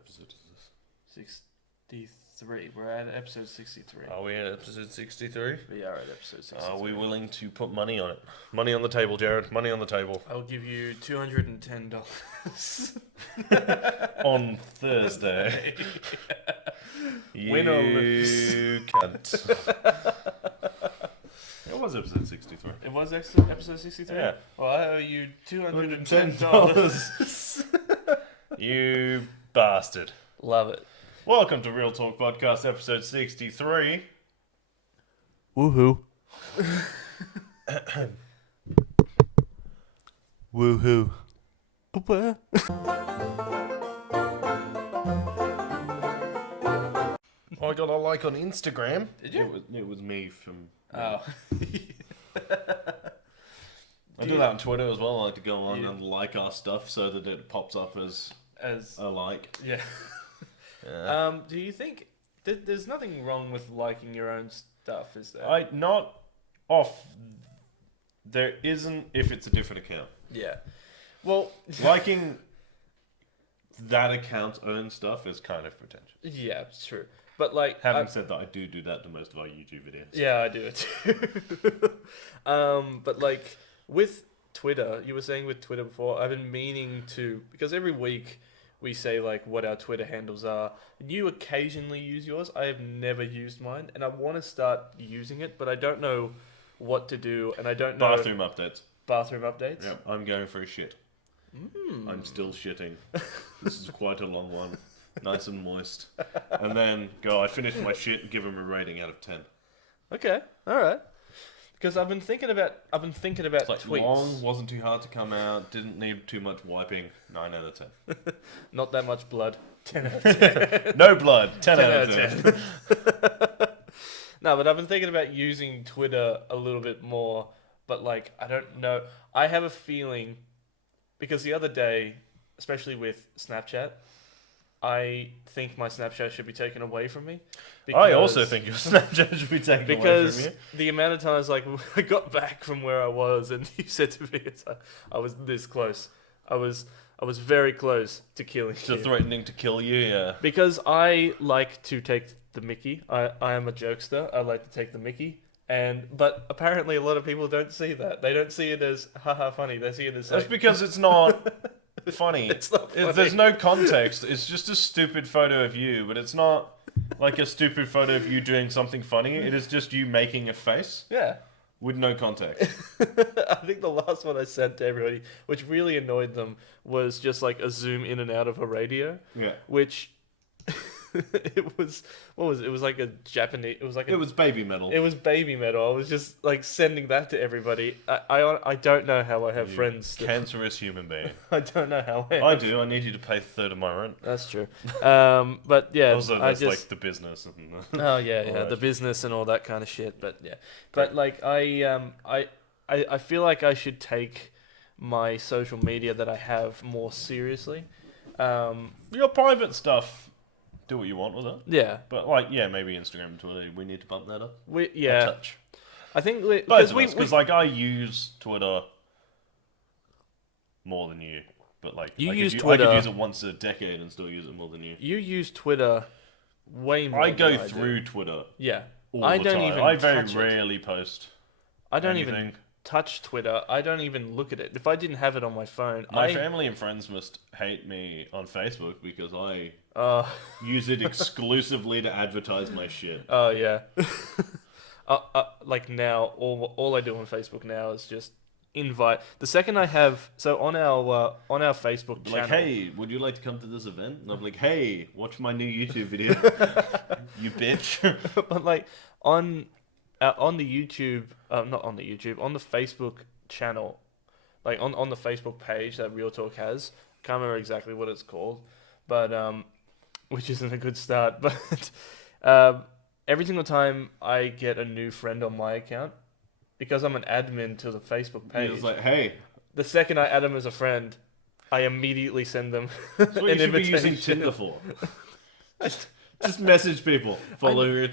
episode is this? 63. We're at episode 63. Are we at episode 63? We are at episode 63. Are we willing to put money on it? Money on the table, Jared. Money on the table. I'll give you $210. On Thursday. Win or lose. You can't. It was episode 63. It was episode 63? Yeah. Well, I owe you $210. You bastard. Love it. Welcome to Real Talk Podcast, episode 63. Woohoo. Woohoo. Where? I got a like on Instagram. Did you? It was me from... Oh. I do that on Twitter as well. I like to go on and like our stuff so that it pops up as a like. Yeah. Yeah. Do you think there's nothing wrong with liking your own stuff, is there? There isn't if it's a different account. Yeah. Well, Liking that account's own stuff is kind of pretentious. yeah, it's true. But like, Having said that, I do that to most of our YouTube videos. yeah, I do it too. But like with Twitter, you were saying with Twitter before, I've been meaning to, because every week we say like what our Twitter handles are. You occasionally use yours. I have never used mine, and I want to start using it, but I don't know what to do, and I don't know. Bathroom updates. Bathroom updates? Yep, I'm going for a shit. I'm still shitting. This is quite a long one. Nice and moist. And then I finish my shit and give them a rating out of 10. Okay, alright. Because I've been thinking about It's like tweets. long, wasn't too hard to come out, didn't need too much wiping. 9 out of 10. Not that much blood. 10 out of 10. No blood. 10 out of 10. No, but I've been thinking about using Twitter a little bit more, but like, I don't know. I have a feeling, because the other day, especially with Snapchat, I think my Snapchat should be taken away from me. I also think your Snapchat should be taken away Because from you. the amount of times, like, I got back from where I was, and you said to me, I was this close. I was very close to killing To you. threatening to kill you, yeah. Because I like to take the mickey. I am a jokester. I like to take the mickey. But apparently a lot of people don't see that. They don't see it as haha funny. They see it as That's like, because it's not funny. It's not funny. There's no context. It's just a stupid photo of you, but it's not like a stupid photo of you doing something funny. It is just you making a face yeah. with no context. I think the last one I sent to everybody, which really annoyed them, was just like a zoom in and out of a radio. Yeah. Which it was it was like a Japanese. It was Baby metal. It was baby metal. I was just like sending that to everybody. I don't know how I have You friends. cancerous human being. I don't know how I have. I do. I need you to pay a third of my rent. That's true. But yeah, Also, I that's just like the business. And oh yeah, all the that. business and all that kind of shit. But yeah, but like I feel like I should take my social media that I have more seriously. Your private stuff, do what you want with it. Yeah, But like, yeah, maybe Instagram and Twitter, we need to bump that up. A yeah. touch. I think Both because of us, because like I use Twitter more than you, but like You I use could, Twitter- I could use it once a decade and still use it more than you. you use Twitter way more. I go than through Twitter Yeah, all I the don't time. even I very touch it. rarely post. I don't anything. even touch Twitter. I don't even look at it. If I didn't have it on my phone, My family and friends must hate me on Facebook because I Uh, use it exclusively to advertise my shit. oh yeah. Like now, all I do on Facebook now is just invite. The second I have on our Facebook channel, Like, hey, would you like to come to this event? And I'm like, hey, watch my new YouTube video, you bitch. but like on the YouTube, not on the YouTube, on the Facebook channel, like on the Facebook page that Real Talk has. Can't remember exactly what it's called, but which isn't a good start. But every single time I get a new friend on my account, because I'm an admin to the Facebook page, It's like, hey, the second I add them as a friend, I immediately send them that's what you an should be using invitation. Tinder for. Just message people. Follow your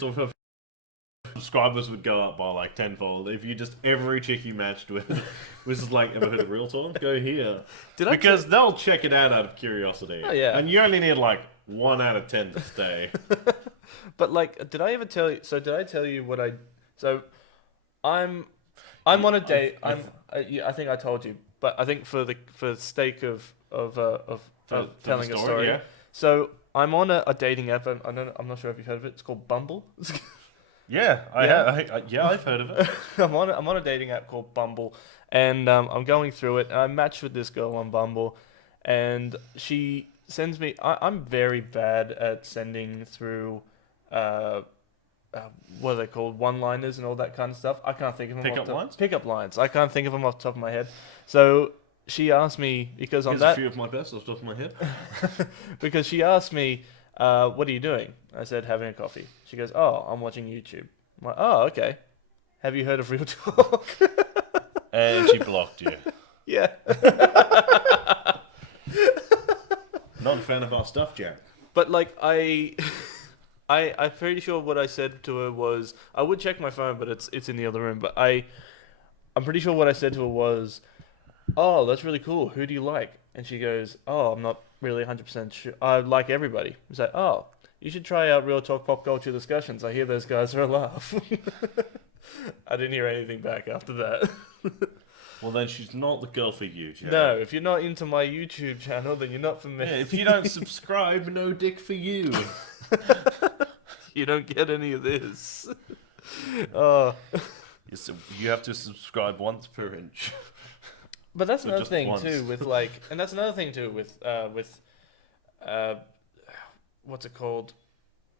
subscribers would go up by like tenfold if you just every chick you matched with was just like, ever heard of Real Talk? Go here. Did I Because they'll check it out of curiosity. Oh, yeah. And you only need like 1 out of 10 to stay. But like, did I ever tell you? So did I tell you what I? So I'm on a date. I think I told you, but I think for the sake of telling a story. Yeah. So I'm on a dating app. I'm not sure if you've heard of it. It's called Bumble. Yeah, I've heard of it. I'm on a dating app called Bumble, and I'm going through it. And I matched with this girl on Bumble, and she sends me. I'm very bad at sending through. What are they called? One-liners and all that kind of stuff. I can't think of them. Pickup lines? Pickup lines. I can't think of them off the top of my head. So she asked me because Here's a few of my best off the top of my head. because she asked me, "What are you doing?" I said, "Having a coffee." She goes, "Oh, I'm watching YouTube." I'm like, "Oh, okay. Have you heard of Real Talk?" And she blocked you. Yeah. Not a fan of our stuff, Jack. But like I'm pretty sure what I said to her was I would check my phone, but it's in the other room. But I'm pretty sure what I said to her was, "Oh, that's really cool. Who do you like?" And she goes, "Oh, I'm not really 100% sure. I like everybody." I was like, "Oh, you should try out Real Talk Pop Culture Discussions. I hear those guys are a laugh." I didn't hear anything back after that. Well, then she's not the girl for you, Jack. No, if you're not into my YouTube channel, then you're not for me. Yeah, if you don't subscribe, no dick for you. You don't get any of this. Oh. You have to subscribe once per inch. But that's So another just thing once. too with like, and that's another thing too with what's it called?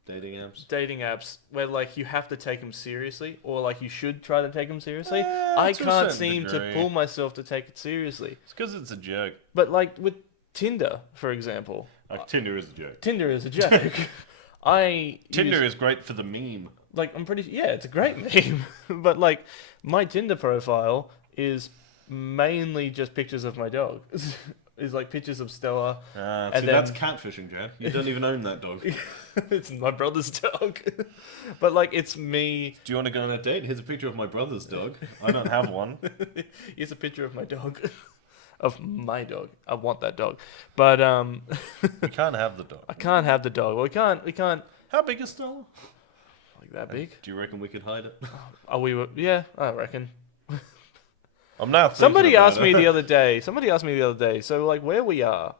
Dating apps. Dating apps where like you have to take them seriously, or like you should try to take them seriously. To I a can't certain seem to degree. pull myself to take it seriously. It's because it's a joke. But like with Tinder, for example, Like, Tinder is a joke. Tinder is a joke. I Tinder use, is great for the meme. like I'm pretty yeah, it's a great meme. But like my Tinder profile is mainly just pictures of my dog. Is like pictures of Stella. See, And that's then- catfishing, Jack. You don't even own that dog. It's my brother's dog. But like it's me. Do you want to go on a date? Here's a picture of my brother's dog. I don't have one. Here's a picture of my dog. Of my dog. I want that dog. But You can't have the dog. I can't have the dog. Well, we can't How big is Stella? like that big. Do you reckon we could hide it? Yeah, I reckon. I'm now thinking Somebody about asked me it. the other day. So like where we are,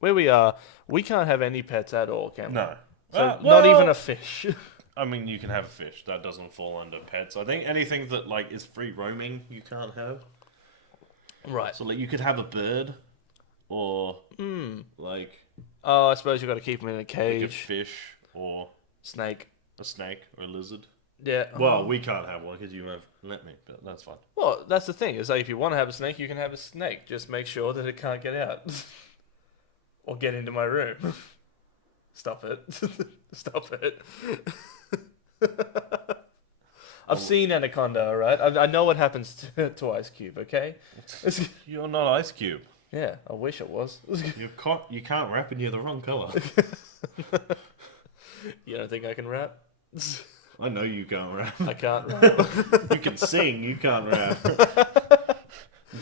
we can't have any pets at all, can we? No. So Well, not even a fish. I mean, you can have a fish. That doesn't fall under pets. I think anything that like is free roaming, you can't have. Right. So like, you could have a bird, or like Oh, I suppose you got to keep them in a a cage. fish, or Snake. a snake, or a lizard. Yeah. Well, we can't have one because you won't let me, but that's fine. Well, that's the thing. Is like if you want to have a snake, you can have a snake. Just make sure that it can't get out or get into my room. Stop it! Stop it! I've seen Anaconda, all right? I know what happens to Ice Cube. Okay? You're not Ice Cube. Yeah, I wish it was. You can't rap and you're the wrong color. You don't think I can rap? I know you can't rap. I can't rap. You can sing, you can't rap.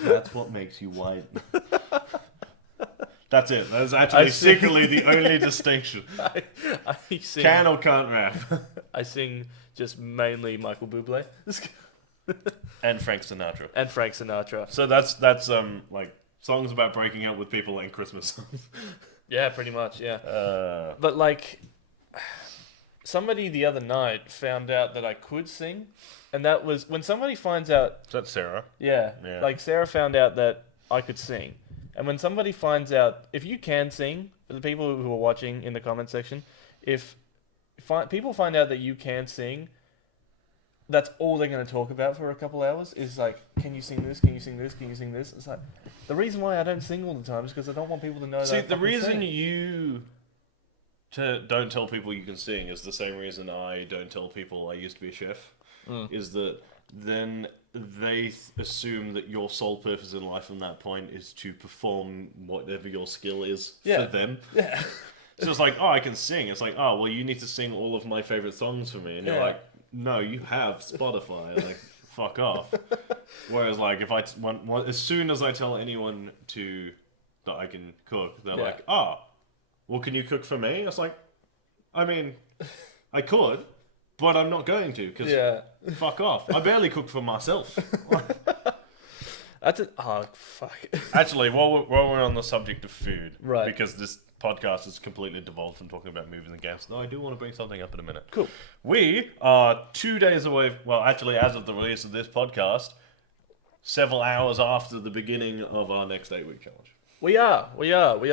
That's what makes you white. That's it. That's actually secretly the only distinction. I sing. Can or can't rap. I sing just mainly Michael Bublé And Frank Sinatra. and Frank Sinatra. So that's like songs about breaking up with people and Christmas songs. Yeah, pretty much. Yeah. Uh, But like, somebody the other night found out that I could sing, and that was when somebody finds out. is that Sarah? Yeah, Yeah. like Sarah found out that I could sing, and when somebody finds out if you can sing, for the people who are watching in the comment section, if people find out that you can sing, that's all they're going to talk about for a couple hours is like, can you sing this? Can you sing this? Can you sing this? It's like the reason why I don't sing all the time is because I don't want people to know. See, that I the fucking reason sing. you don't tell people you can sing is the same reason I don't tell people I used to be a chef. Is that then they assume that your sole purpose in life from that point is to perform whatever your skill is Yeah. for them. Yeah. So it's like, oh, I can sing. It's like, oh, well, you need to sing all of my favorite songs for me. And you're Yeah. like, no, you have Spotify. Like, fuck off. Whereas, like, if as soon as I tell anyone that I can cook, they're Yeah. like, oh, well, can you cook for me? It's like, I mean, I could, but I'm not going to because fuck off. I barely cook for myself. Oh, fuck. Actually, while we're on the subject of food, Right. because this podcast is completely devolved from talking about movies and games, though I do want to bring something up in a minute. Cool. We are 2 days away, well, actually, as of the release of this podcast, several hours after the beginning of our next 8-week challenge. We are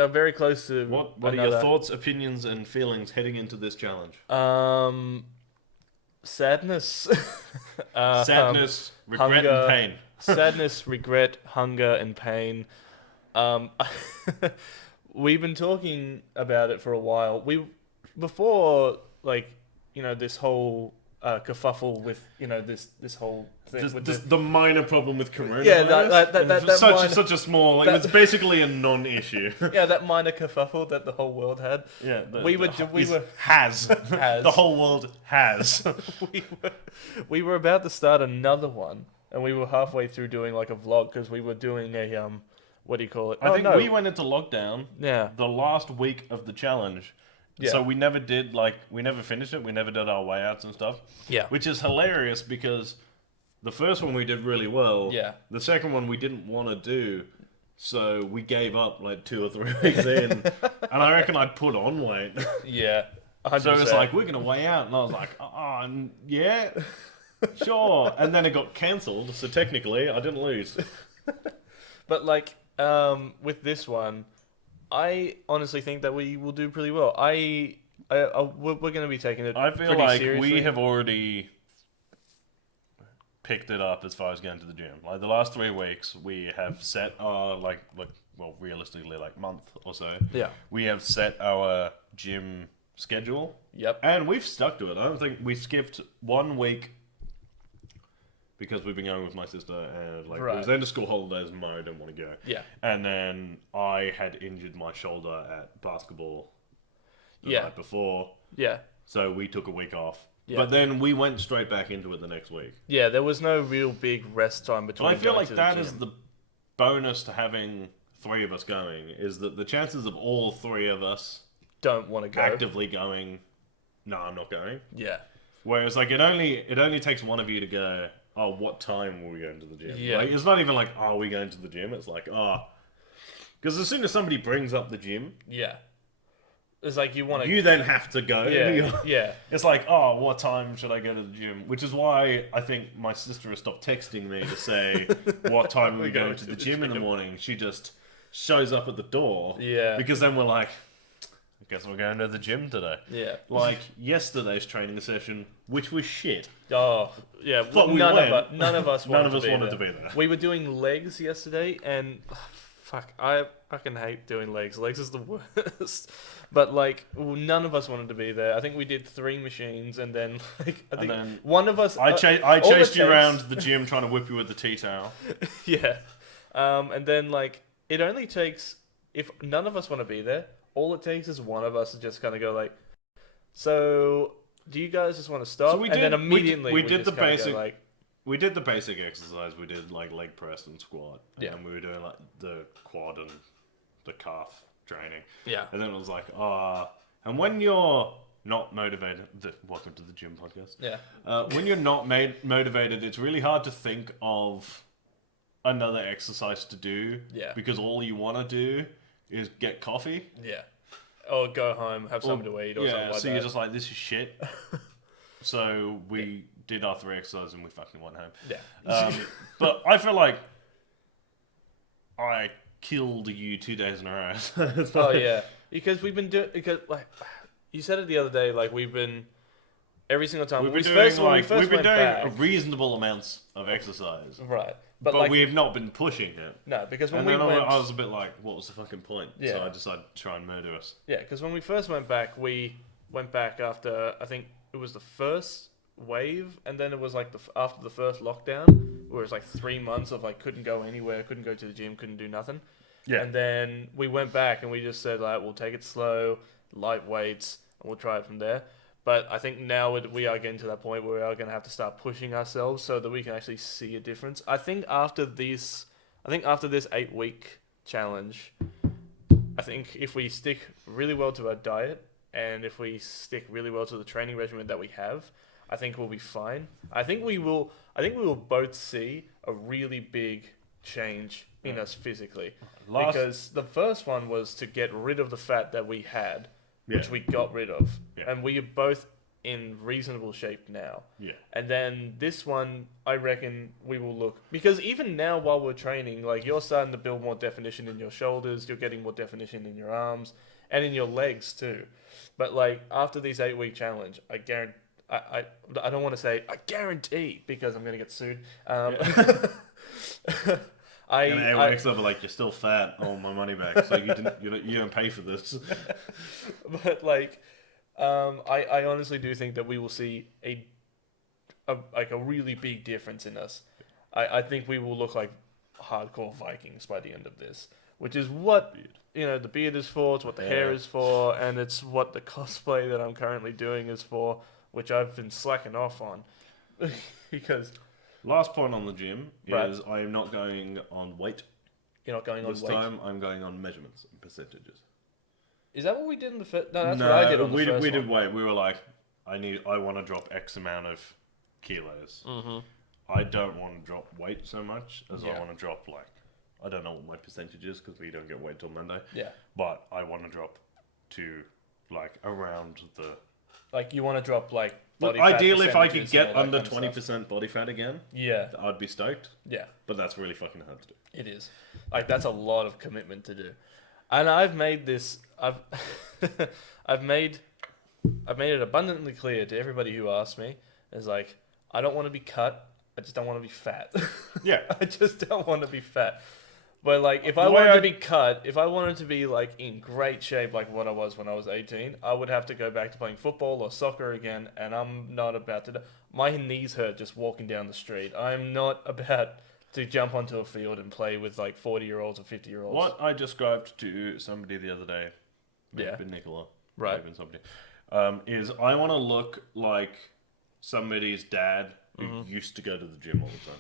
very close to. What are your thoughts, opinions, and feelings heading into this challenge? Sadness. Sadness, regret, hunger, and pain. Sadness, regret, hunger, and pain. We've been talking about it for a while. Before, like, this whole kerfuffle with, this whole thing. The minor problem with coronavirus. Yeah, that such a small, it's basically a non-issue. Yeah, that minor kerfuffle that the whole world had. Yeah, has. The whole world has. we were about to start another one, and we were halfway through doing like a vlog because we were doing a what do you call it? I think we went into lockdown. Yeah. The last week of the challenge. Yeah. So we never finished it. We never did our way outs and stuff. Yeah. Which is hilarious because the first one we did really well. Yeah. The second one we didn't want to do. So we gave up like 2 or 3 weeks in. And I reckon I put on weight. Yeah. 100%. So it's like, we're going to weigh out. And I was like, yeah, sure. And then it got cancelled. So technically I didn't lose. But like, with this one, I honestly think that we will do pretty well. We're going to be taking it. I feel pretty like seriously. we have already picked it up as far as going to the gym. Like the last 3 weeks, we have set our realistically month or so. Yeah. We have set our gym schedule. Yep. And we've stuck to it. I don't think we skipped 1 week. Because we've been going with my sister, and it was end of school holidays, and Mo didn't want to go. Yeah. And then I had injured my shoulder at basketball the night before. Yeah. So we took a week off. Yeah. But then we went straight back into it the next week. Yeah, there was no real big rest time between. And I feel like that is the bonus to having 3 of us going, is that the chances of all 3 of us don't want to go actively going, no, I'm not going. Yeah. Whereas like it only takes one of you to go, oh, what time will we go into the gym? Yeah. Like, it's not even like, oh, are we going to the gym? It's like, because as soon as somebody brings up the gym, yeah, it's like you want to. You then have to go. Yeah, yeah. It's like, oh, what time should I go to the gym? Which is why I think my sister has stopped texting me to say, what time are we going to the gym in the morning? She just shows up at the door. Yeah. Because then we're like, I guess we're going to the gym today. Yeah. Like yesterday's training session, which was shit. Oh, yeah. But none of us wanted to be there. We were doing legs yesterday, and fuck, I fucking hate doing legs. Legs is the worst. But like, none of us wanted to be there. I think we did 3 machines, and then one of us. I chased you around the gym trying to whip you with the tea towel. Yeah, and then like it only takes, if none of us want to be there, all it takes is one of us to just kind of go like, so do you guys just want to stop? So then immediately we did the basic. Go, like, we did the basic exercise. We did like leg press and squat. And yeah. then we were doing like the quad and the calf training. Yeah. And then it was like, and when you're not motivated, welcome to the gym podcast. Yeah. When you're not motivated, it's really hard to think of another exercise to do. Yeah. Because all you want to do is get coffee. Yeah. Or go home, have something to eat or something like that. Yeah, so you're just like, this is shit. So we did our 3 exercises and we fucking went home. Yeah. But I feel like I killed you 2 days in a row. Oh, yeah. Because we've been doing... Because, like, you said it the other day, like, we've been... Every single time... We've been doing reasonable amounts of exercise. Right. But like, we have not been pushing it. No, because when and we then went... I was a bit like, what was the fucking point? Yeah. So I decided to try and murder us. Yeah, because when we first went back, we went back after, I think it was the first wave, and then it was like after the first lockdown, where it was like 3 months of like couldn't go anywhere, couldn't go to the gym, couldn't do nothing. Yeah. And then we went back and we just said like, we'll take it slow, light weights, and we'll try it from there. But I think now we are getting to that point where we are going to have to start pushing ourselves so that we can actually see a difference. I think after this 8-week challenge, I think if we stick really well to our diet and if we stick really well to the training regimen that we have, I think we'll be fine. I think we will. I think we will both see a really big change in us physically. Because the first one was to get rid of the fat that we had, which we got rid of, and we are both in reasonable shape now. Yeah. And then this one, I reckon we will look, because even now while we're training, like you're starting to build more definition in your shoulders, you're getting more definition in your arms and in your legs too. But like after this 8-week challenge, I guarantee. I don't want to say I guarantee because I'm gonna get sued. I wakes up like you're still fat. I want my money back. So you didn't pay for this. But like, I honestly do think that we will see a really big difference in us. I think we will look like hardcore Vikings by the end of this, which is what the beard is for. It's what the hair is for, and it's what the cosplay that I'm currently doing is for, which I've been slacking off on because. Last point on the gym is I am not going on weight. You're not going on weight? This time I'm going on measurements and percentages. Is that what we did in the first? No, that's what I did on the first one. We did weight. We were like, I want to drop X amount of kilos. Mm-hmm. I don't want to drop weight so much as I want to drop I don't know what my percentage is because we don't get weight till Monday. Yeah. But I want to drop to around the... you want to drop ideally, if I could get under 20% body fat again, I'd be stoked. Yeah, but that's really fucking hard to do. It is. That's a lot of commitment to do, and I've made this. I've made it abundantly clear to everybody who asks me. Is I don't want to be cut. I just don't want to be fat. Yeah, I just don't want to be fat. But if I wanted to be cut, if I wanted to be in great shape like what I was when I was 18, I would have to go back to playing football or soccer again, and I'm not about to. My knees hurt just walking down the street. I'm not about to jump onto a field and play with 40-year-olds or 50-year-olds. What I described to somebody the other day, Nicola, right? Even somebody, is I want to look like somebody's dad who used to go to the gym all the time.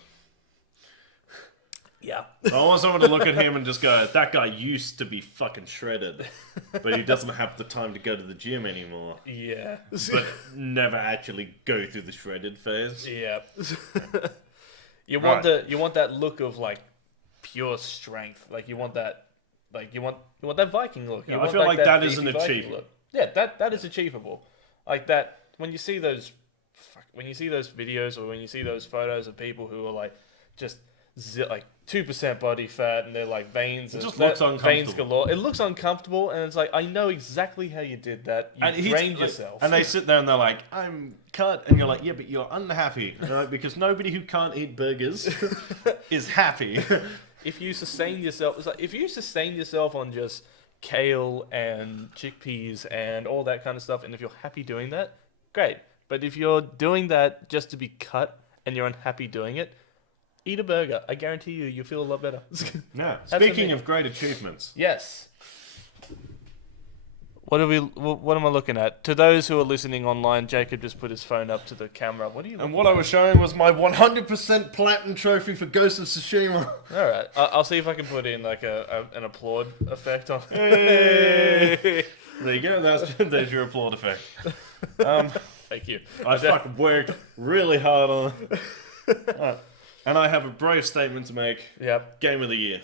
Yeah. I want someone to look at him and just go, that guy used to be fucking shredded, but he doesn't have the time to go to the gym anymore. Yeah. But never actually go through the shredded phase. Yeah. You want that look of pure strength. You want that you want that Viking look. I feel like that is an achievement. Yeah, that is achievable. That when you see those videos or when you see those photos of people who are just 2% body fat and they're veins. It just looks uncomfortable. Veins galore. It looks uncomfortable, and it's I know exactly how you did that. You drained yourself. And they sit there and they're like, I'm cut, and you're like, yeah, but you're unhappy, because nobody who can't eat burgers is happy. If you sustain yourself, it's if you sustain yourself on just kale and chickpeas and all that kind of stuff, and if you're happy doing that, great. But if you're doing that just to be cut and you're unhappy doing it, eat a burger. I guarantee you'll feel a lot better. Yeah. Speaking of great achievements. Yes. What am I looking at? To those who are listening online, Jacob just put his phone up to the camera. What are you looking at? And what I was showing was my 100% platinum trophy for Ghost of Tsushima. All right. I'll see if I can put in an applaud effect on. Hey! There you go. There's your applaud effect. Thank you. I fucking worked really hard on it. And I have a brave statement to make. Yep. Game of the year.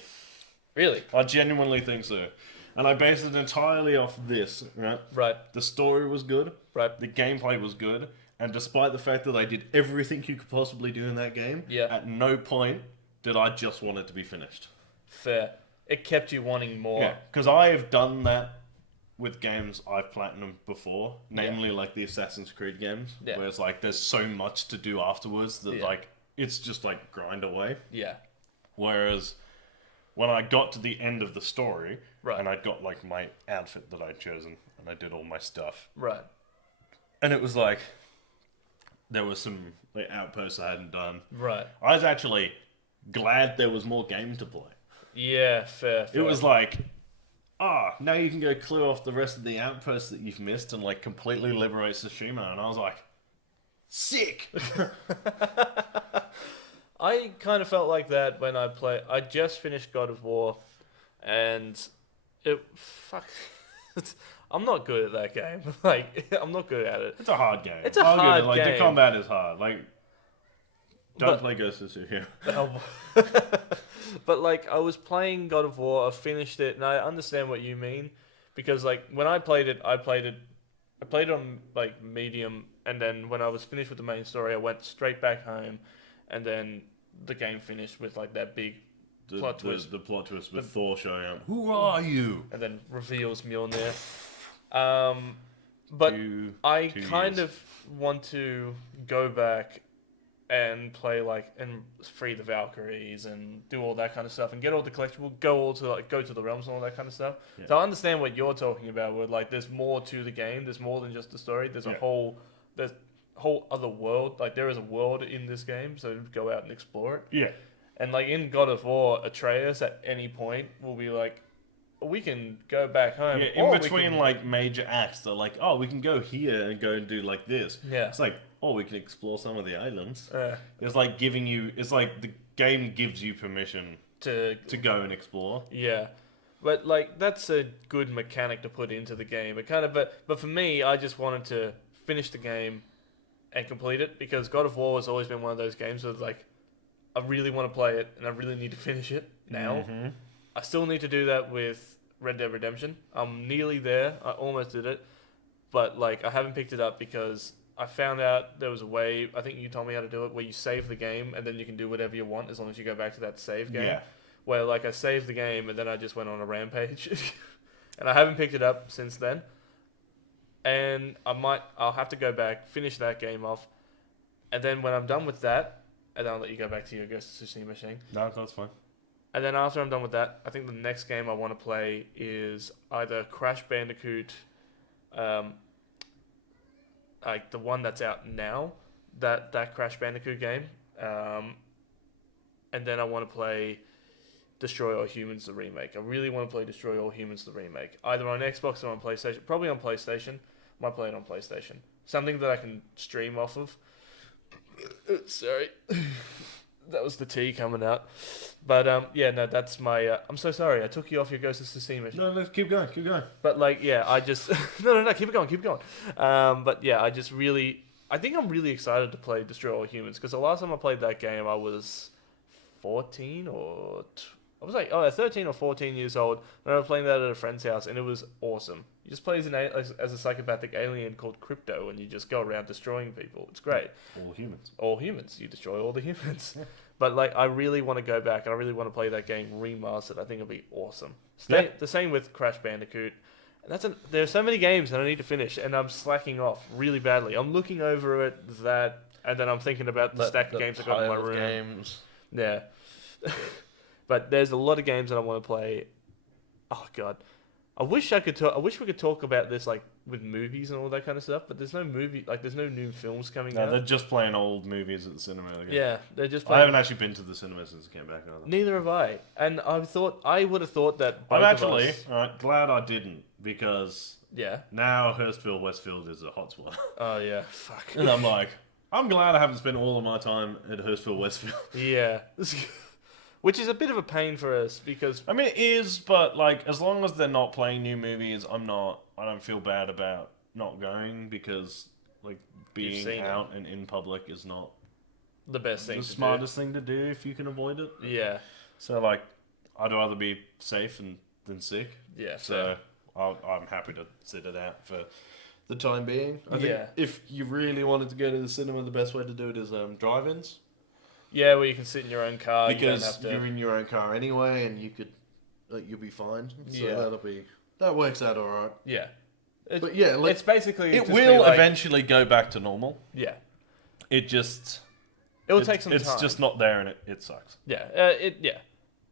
Really? I genuinely think so. And I based it entirely off this, right? Right. The story was good. Right. The gameplay was good. And despite the fact that I did everything you could possibly do in that game, at no point did I just want it to be finished. Fair. It kept you wanting more. Yeah, because I have done that with games I've platinumed before, namely the Assassin's Creed games, where it's there's so much to do afterwards that it's just grind away. Yeah. Whereas when I got to the end of the story, right, and I'd got my outfit that I'd chosen, and I did all my stuff, right, and it was there was some outposts I hadn't done. Right. I was actually glad there was more game to play. Yeah, fair. It was now you can go clear off the rest of the outposts that you've missed and completely liberate Tsushima, and I was sick. I kind of felt like that when I just finished God of War, and Fuck. I'm not good at that game. Like, I'm not good at it. It's a hard game. It's a hard like, game. The combat is hard. Like, don't But- play Ghost of Tsushima. But like, I was playing God of War. I finished it, and I understand what you mean, because like when I played it on like medium, and then when I was finished with the main story, I went straight back home, and then the game finished with like that big plot twist. The plot twist with Thor showing up. Who are you? And then reveals Mjolnir. But I kind of want to go back and play and free the Valkyries and do all that kind of stuff and get all the collectible, go to the realms and all that kind of stuff. Yeah. So I understand what you're talking about. Where like there's more to the game. There's more than just the story. There's a whole other world. Like there is a world in this game. So go out and explore it. Yeah. And like in God of War, Atreus at any point will be like, we can go back home. Yeah, in between like major acts, they're like, oh, we can go here and go and do like this. Yeah. It's like, oh, we can explore some of the islands. It's like it's like the game gives you permission to go and explore. Yeah. But like that's a good mechanic to put into the game. It kind of but for me, I just wanted to finish the game and complete it, because God of War has always been one of those games where it's like, I really want to play it and I really need to finish it now. Mm-hmm. I still need to do that with Red Dead Redemption. I'm nearly there. I almost did it. But like I haven't picked it up because I found out there was a way, I think you told me how to do it, where you save the game and then you can do whatever you want as long as you go back to that save game. Yeah. Where like I saved the game and then I just went on a rampage. And I haven't picked it up since then. And I'll have to go back, finish that game off. And then when I'm done with that, and then I'll let you go back to your Ghost of Tsushima machine. No, that's fine. And then after I'm done with that, I think the next game I want to play is either Crash Bandicoot, like the one that's out now, that Crash Bandicoot game, and then I want to play Destroy All Humans the remake. I really want to play Destroy All Humans the remake, either on Xbox or on PlayStation. Probably on PlayStation. Might play it on PlayStation. Something that I can stream off of. Sorry. That was the tea coming out. But yeah, no, that's my... I'm so sorry. I took you off your Ghost of Tsushima. No, keep going. But like, yeah, I just... No, keep it going. But yeah, I think I'm really excited to play Destroy All Humans, because the last time I played that game, I was 14 or... I was like 13 or 14 years old, and I was playing that at a friend's house, and it was awesome. You just play as a psychopathic alien called Crypto, and you just go around destroying people. It's great. All humans. You destroy all the humans. But like, I really want to go back, and I really want to play that game remastered. I think it'll be awesome. The same with Crash Bandicoot. And there are so many games that I need to finish, and I'm slacking off really badly. I'm looking over at that, and then I'm thinking about the stack of games I got in my room. Games. Yeah. But there's a lot of games that I want to play. Oh god, I wish we could talk about this like with movies and all that kind of stuff. But there's no there's no new films coming out. No, they're just playing old movies at the cinema again. Yeah, they're just playing. I haven't actually been to the cinema since it came back. Neither have I. And I would have thought that. I'm actually glad I didn't, because now Hurstville Westfield is a hotspot. Oh yeah, fuck. And I'm like, I'm glad I haven't spent all of my time at Hurstville Westfield. Yeah. Which is a bit of a pain for us, because... I mean, it is, but, like, as long as they're not playing new movies, I don't feel bad about not going, because, like, being out and in public is not... the best thing the smartest thing to do if you can avoid it. Yeah. So, like, I'd rather be safe than sick. Yeah. So, I'm happy to sit it out for the time being. I think if you really wanted to go to the cinema, the best way to do it is drive-ins. Yeah, where you can sit in your own car. Because you're in your own car anyway, and you'll be fine. So that works out all right. Yeah. But yeah, it's basically... It will eventually go back to normal. Yeah. It just... It'll take some time. It's just not there, and it sucks. Yeah.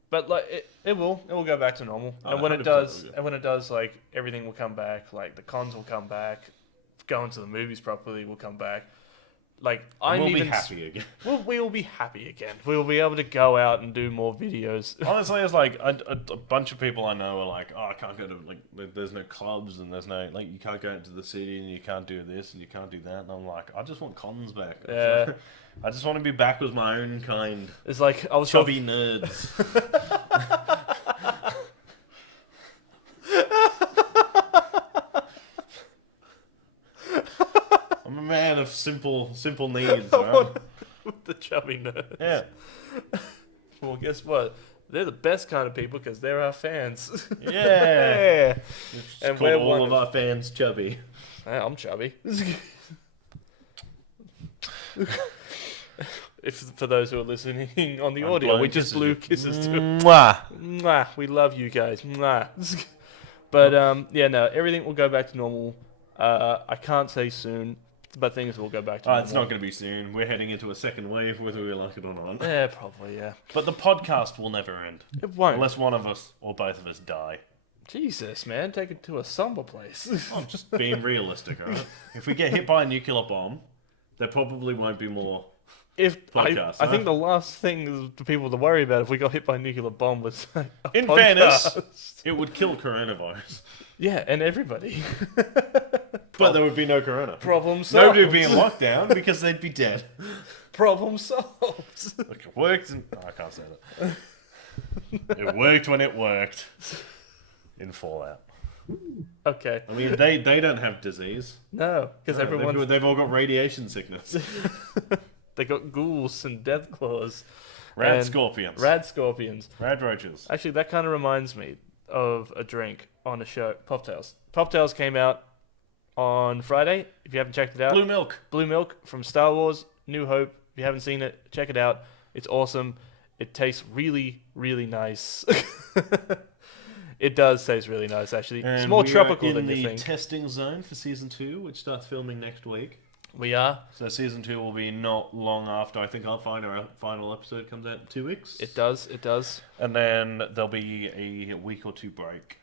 But like it will go back to normal. And when it does, like everything will come back. Like the cons will come back. Going to the movies properly will come back. Like we'll be happy again. We will be happy again. We will be able to go out and do more videos. Honestly, it's like a bunch of people I know are like, oh, I can't go to there's no clubs and there's no you can't go into the city and you can't do this and you can't do that. And I'm like, I just want cons back. Yeah. I just want to be back with my own kind. It's like I was chubby nerds. of simple needs, I right? want the chubby nerds. Yeah. Well, guess what? They're the best kind of people because they're our fans. Yeah. Yeah. It's And called we're all one of our fans chubby. Hey, I'm chubby. If for those who are listening on the I'm audio, blowing we just kisses blew you. kisses to. Mwah. Mwah, we love you guys. Mwah. But yeah, no, everything will go back to normal. I can't say soon, but things will go back to normal. It's not going to be soon. We're heading into a second wave, whether we like it or not. Yeah, probably, yeah. But the podcast will never end. It won't. Unless one of us or both of us die. Jesus, man, take it to a somber place. I'm just being realistic, alright? If we get hit by a nuclear bomb, there probably won't be more podcasts. I think the last thing for people to worry about if we got hit by a nuclear bomb was In fairness, it would kill coronavirus. Yeah, and everybody. But there would be no corona. Problem solved. Nobody would be in lockdown because they'd be dead. Problem solved. Look, it worked. I can't say that. It worked when it worked. In Fallout. Okay. I mean, they don't have disease. No, because everyone they've all got radiation sickness. they got ghouls and death claws. Rad and scorpions. Rad scorpions. Rad roaches. Actually, that kind of reminds me of a drink on a show, Pop Tails. Pop Tails came out on Friday. If you haven't checked it out, Blue milk. Blue Milk from Star Wars, New Hope. If you haven't seen it, check it out. It's awesome. It tastes really, really nice. It does taste really nice, actually. And it's more we tropical are than you in think. the testing zone for season 2, which starts filming next week. We are. So season 2 will be not long after. I think our final episode comes out in 2 weeks. It does. It does. And then there'll be a week or 2 break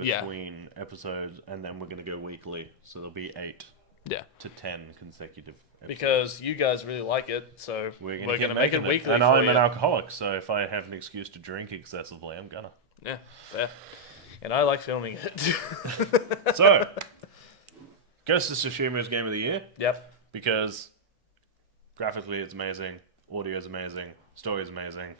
Yeah. between episodes, and then we're going to go weekly. So there'll be 8 to 10 consecutive episodes. Because you guys really like it, so we're going to make it weekly. And for I'm you. an alcoholic, so if I have an excuse to drink excessively, I'm gonna. Yeah, fair. And I like filming it. So, Ghost of Tsushima is Game of the Year. Yep. Because graphically it's amazing, audio is amazing, story is amazing,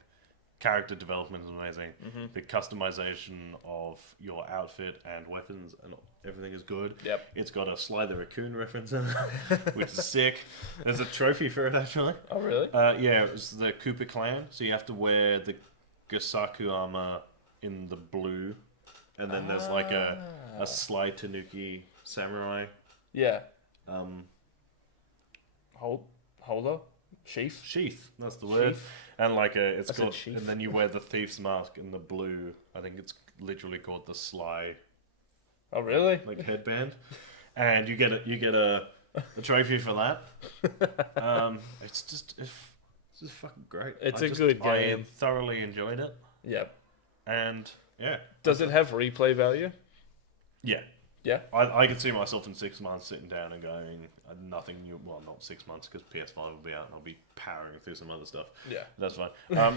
character development is amazing, the customization of your outfit and weapons and everything is good. Yep. It's got a Sly the Raccoon reference in it, which is sick. There's a trophy for it, actually. Oh, really? Yeah, it's the Koopa clan, so you have to wear the Gasaku armor in the blue, and then there's like a Sly Tanuki samurai. Yeah. Holder? Sheath, that's the word. Sheath? And like it's I said called, sheath. and then you wear the thief's mask in the blue. I think it's literally called the Sly Oh, really? like headband, and you get a trophy for that. It's just fucking great. It's I a good game. I thoroughly enjoyed it, Yep. and yeah. Does it have replay value? Yeah. Yeah. I could see myself in 6 months sitting down and going, nothing new. Well, not 6 months because PS5 will be out and I'll be powering through some other stuff. Yeah. That's fine.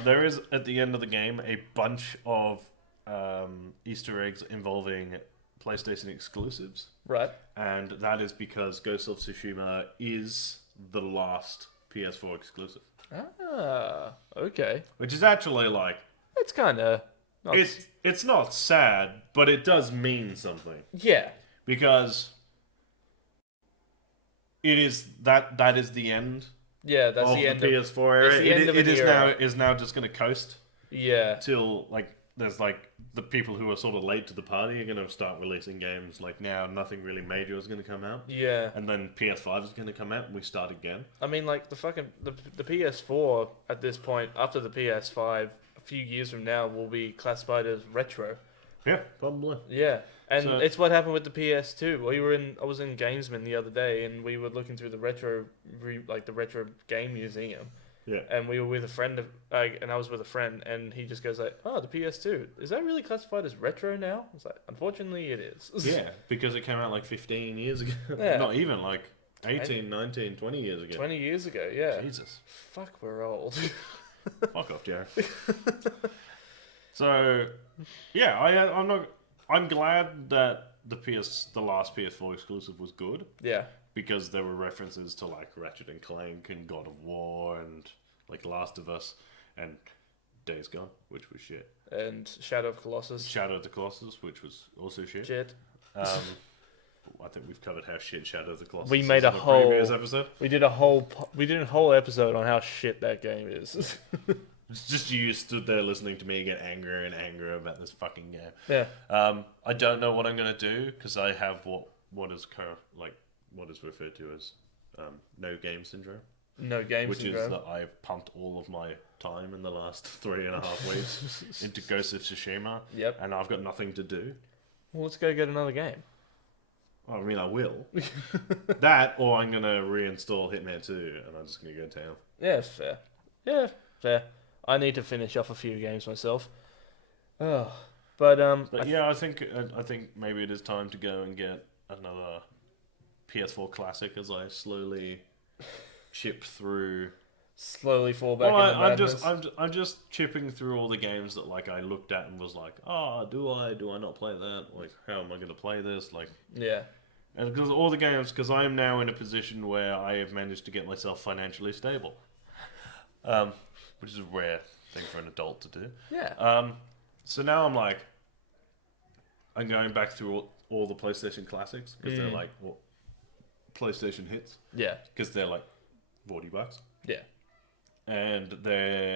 There is, at the end of the game, a bunch of Easter eggs involving PlayStation exclusives. Right. And that is because Ghost of Tsushima is the last PS4 exclusive. Ah, okay. Which is actually like... It's kind of... It's not sad, but it does mean something. Yeah. Because it is that is the end. Yeah, that's of the end the PS4 era. that's the end of It an is era. now just going to coast Yeah. till like there's like the people who are sort of late to the party are going to start releasing games like now. Nothing really major is going to come out, Yeah. and then PS5 is going to come out and we start again. I mean, like, the PS4 at this point, after the PS5, a few years from now, will be classified as retro. Yeah, probably. Yeah. And So- it's what happened with the PS2. I was in Gamesman the other day, and we were looking through the retro game museum. Yeah. And we were with a friend and I was with a friend, and he just goes like, "Oh, the PS2, is that really classified as retro now?" I was like, "Unfortunately, it is." Yeah, because it came out like 15 years ago. Yeah. Not even like 18, 19, 20 years ago. 20 years ago, yeah. Jesus. Fuck, we're old. Fuck off, Jared. So, yeah, I'm glad that the last PS4 exclusive was good Yeah. because there were references to like Ratchet and Clank and God of War and like Last of Us and Days Gone, which was shit. And Shadow of Colossus. Shadow of the Colossus, which was also shit. Shit. I think we've covered how shit Shadow of the Colossus We made is a in the whole previous episode. we did a whole episode on how shit that game is. It's just you stood there listening to me get angrier and angrier about this fucking game. Yeah. I don't know what I'm gonna do because I have what is referred to as no game syndrome. No game Which syndrome. is that I've pumped all of my time in the last 3.5 weeks into Ghost of Tsushima. Yep. And I've got nothing to do. Well, let's go get another game. I mean, I will. That, or I'm going to reinstall Hitman 2 and I'm just going to go to town. Yeah, fair. Yeah, fair. I need to finish off a few games myself. Oh, but yeah, I think maybe it is time to go and get another PS4 classic as I slowly chip through. Slowly fall back into madness. I'm just chipping through all the games that like I looked at and was like, oh, do I not play that? Like, how am I going to play this? Like, yeah. And because all the games, because I am now in a position where I have managed to get myself financially stable, which is a rare thing for an adult to do. Yeah. So now I'm like, I'm going back through all the PlayStation classics because they're like PlayStation hits. Yeah. Because they're like $40. Yeah. And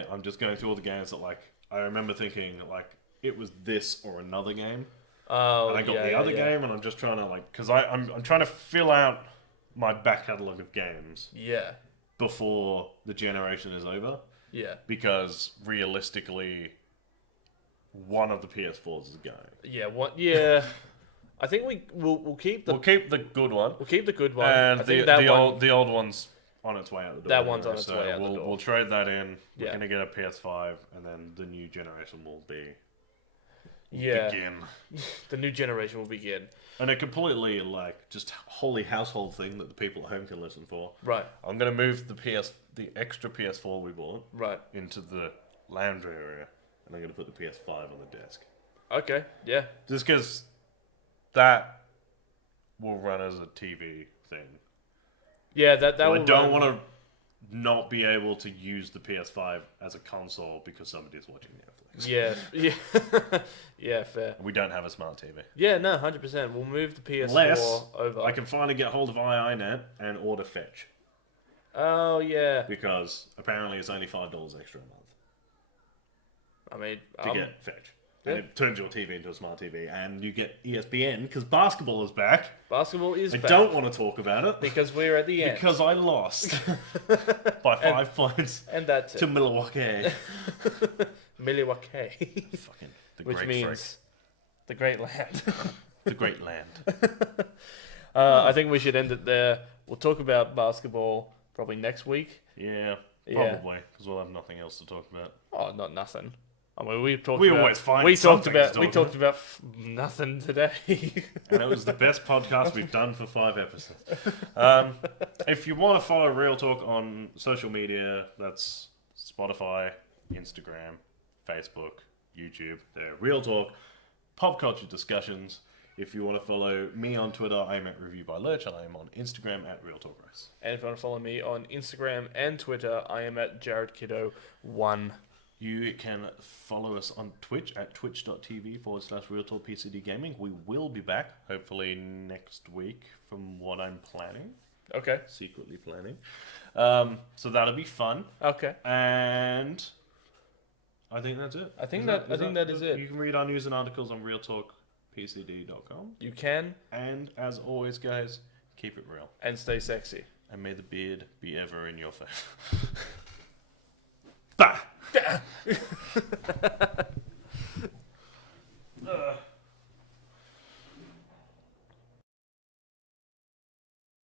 I'm just going through all the games that like I remember thinking like it was this or another game. Oh, and I got the other game, and I'm just trying to like because I'm trying to fill out my back catalogue of games. Yeah. Before the generation is over. Yeah. Because realistically, one of the PS4s is going. Yeah. What? Yeah. I think we'll keep the good one. We'll keep the good one. And I think the old one's on its way out the door. That one's on its way out the door. We'll trade that in. We're Yeah. gonna get a PS5, and then the new generation will begin. The new generation will begin. And a completely like just holy household thing that the people at home can listen for. Right. I'm gonna move the extra PS4 we bought into the lounge area, and I'm gonna put the PS5 on the desk. Okay. Yeah. Just because that will run as a TV thing. Yeah, that I will don't want to not be able to use the PS5 as a console because somebody's watching Netflix. Yeah. Yeah, fair. We don't have a smart TV. Yeah, no, 100%. We'll move the PS4 Unless over. I can finally get hold of iiNet and order Fetch. Oh, yeah. Because apparently it's only $5 extra a month. I mean, to get Fetch. Yeah. And it turns your TV into a smart TV, and you get ESPN because basketball is back. Basketball is back. I don't want to talk about it because we're at the end. Because I lost by 5 points and that's to Milwaukee. Milwaukee. Fucking the Which great means freak. the great land. The great land. I think we should end it there. We'll talk about basketball probably next week. Yeah, probably because we'll have nothing else to talk about. Oh, not nothing. I mean, we always find something to talk we talked about nothing today. And it was the best podcast we've done for 5 episodes. If you want to follow Real Talk on social media, that's Spotify, Instagram, Facebook, YouTube. They're Real Talk, pop culture discussions. If you want to follow me on Twitter, I'm at Review by Lurch, and I am on Instagram at Real Talk Race. And if you want to follow me on Instagram and Twitter, I am at JaredKiddo1. You can follow us on Twitch at twitch.tv/RealTalkPCD Gaming. We will be back, hopefully next week, from what I'm planning. Okay. Secretly planning. So that'll be fun. Okay. And I think that's it. I think that is it. You can read our news and articles on RealTalkPCD.com. You can. And as always, guys, keep it real. And stay sexy. And may the beard be ever in your favor. Bah!